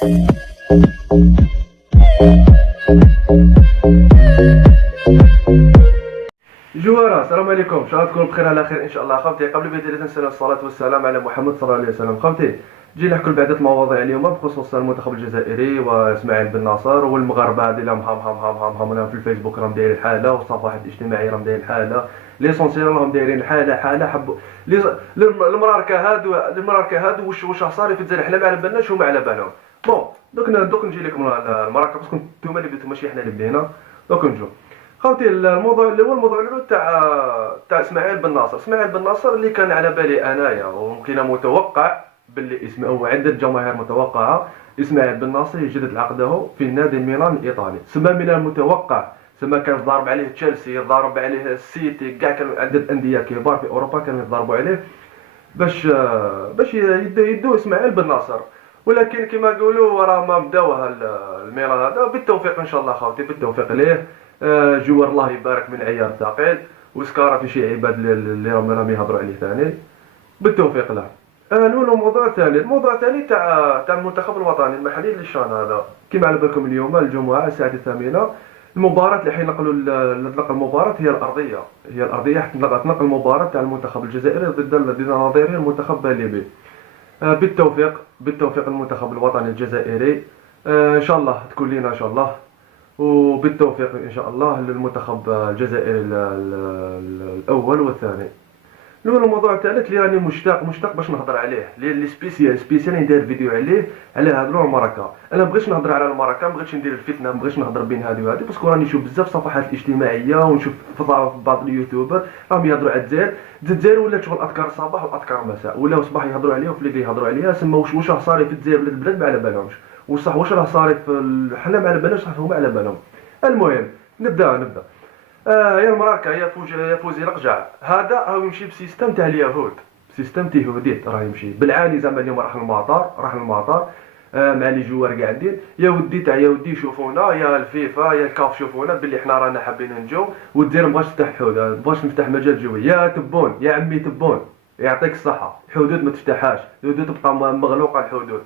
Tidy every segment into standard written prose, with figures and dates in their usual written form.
جوارة، السلام عليكم. ان شاء الله تكونوا بخير على خير ان شاء الله. خاوتي، قبل بداية نسأل الصلاة والسلام على محمد صلى الله عليه وسلم. خاوتي، جي نحكوا بعدة مواضيع اليوم بخصوص المنتخب الجزائري واسماعيل بن ناصر والمغاربه هذه اللي هم في الفيسبوك راهم دايرين الحاله، والصفحات الاجتماعيه راهم دايرين الحاله. ليسونسيال راهم دايرين الحاله حبوا المراركه هادو واش صاري في الجزائر. حنا ما على بالناش هما على بالهم. بون، دوك نجي لكم المراكه باسكو نتوما اللي بديتو ماشي حنا اللي بدينا. دوك نجو. خوتي، الموضوع الاول تاع اسماعيل بن ناصر. اسماعيل بن ناصر اللي كان على بالي انايا وممكن متوقع باللي او عده جماهير متوقعه اسماعيل بن ناصر يجدد عقده في نادي ميلان الايطالي. سما من المتوقع، سما كان ضارب عليه تشيلسي، ضارب عليه السيتي، كاع كانوا عدد انديه كبار في اوروبا كانوا يضربوا عليه باش يدو اسماعيل بن ناصر. ولكن كما نقولوا راه ما بداوها الميلان هذا. بالتوفيق ان شاء الله خوتي، بالتوفيق ليه. جوار الله يبارك من عيار ثقيل، وسكاره في شي عباد اللي راهم يهضروا عليه ثاني. بالتوفيق له. الاول الموضوع الثاني تاع المنتخب الوطني المحلي للشان هذا. كما على بالكم اليوم الجمعه الساعه 8 المباراة اللي حينقلوا تنقل المباراة هي الأرضية تنقل المباراة تاع المنتخب الجزائري ضد نظيره المنتخب الليبي. بالتوفيق المنتخب الوطني الجزائري. ان شاء الله تكون لينا ان شاء الله. وبالتوفيق ان شاء الله للمنتخب الجزائري الاول والثاني. الموضوع الثالث اللي راني مشتاق باش نهضر عليه، اللي سبيسيال ندير فيديو عليه على هذا المراكا. انا بغيتش نهضر على المراكا، ما بغيتش ندير الفتنه، ما بغيتش نهضر بين هذه وهذه، باسكو راني نشوف بزاف الصفحات الاجتماعيه ونشوف في بعض اليوتيوبر راهم يهضروا على الجزائر ولات شغل اذكار الصباح واذكار المساء، ولاو صباح يهضروا عليها وفي الليل يهضروا عليها. سما واش راه صاري في الجزائر ولا البلاد ما على بالهمش، وصح واش راه صاري في حنا ما على بالناش، صح هما على بالهم. المهم نبدا. يا المراكا يا فوزي رقجع. هذا راهو يمشي بسيستم تاع اليهود، سيستم تيهوديت راه يمشي بالعاني. زعما اليوم راح المطار مع لي جوار قاعدين يا ودي شوفونا، يا الفيفا يا الكاف شوفونا باللي حنا رانا حابين نجو، والدير مبغاش تفتح حدود، مبغاش نفتح مجال جوي. يا تبون يا عمي تبون، يعطيك الصحه. الحدود ما تفتحهاش، الحدود تبقى مغلوقه. الحدود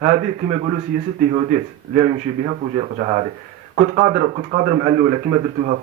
هذه كما يقولوا سياسه تيهوديت اللي يمشي بها فوجي القجع هذه. كنت قادر مع الاولى كما درتوها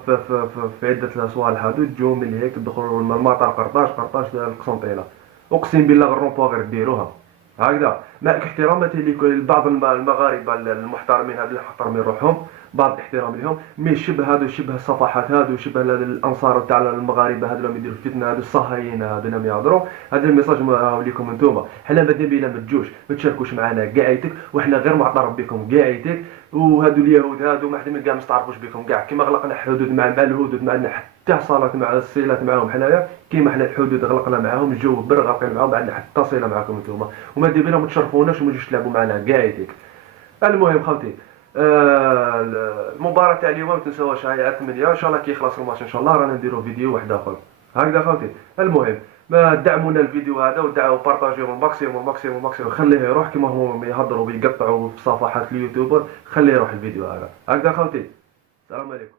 في عده صوالح هادو تجو من هيك تدخلوا المطار قرطاش القسنطينه. اقسم بالله غير رومبوا غير ديروها هكذا. مع احتراماتي لبعض المغاربه المحترمين هذو اللي محترمين روحهم، بعض الاحترام لهم، مي شبه الصفحات هادو، شبه الانصار تاع المغاربه هادو اللي يديروا الفتنه، هادو الصهاينه هادو اللي يهضروا. هذا الميساج ليكم انتوما. حنا مادين بينا ما تجوش ما تشاركوش معنا قاعيتك، وحنا غير معترف بكم قاعيتك. وهادو اليهود هادو ما حنا كاع ما نستعرفوش بكم كاع. كيما غلقنا حدود مع الهدود، ما عندنا حتى صلاه مع الصلات معاهم حنايا، كيما حنا الحدود غلقنا معاهم الجو بر غالقين معاهم، ما عندنا حتى صله معاكم نتوما. وما دير بينا ما تشرفوناش وما تجوش تلعبوا معنا قاعيتك. المهم خوتي، المباراة تاع اليوم ما تنساوهاش، هاي 8 ان شاء الله كي يخلص الماتش ان شاء الله رانا نديرو فيديو واحد اخر هكذا خوتي. المهم ما دعمونا الفيديو هذا ودعموا بارطاجيو الماكسيموم. خليه يروح كما هم يهضروا ويقطعوا في صفحات اليوتيوبر، خليه يروح الفيديو هذا هكذا خوتي. السلام عليكم.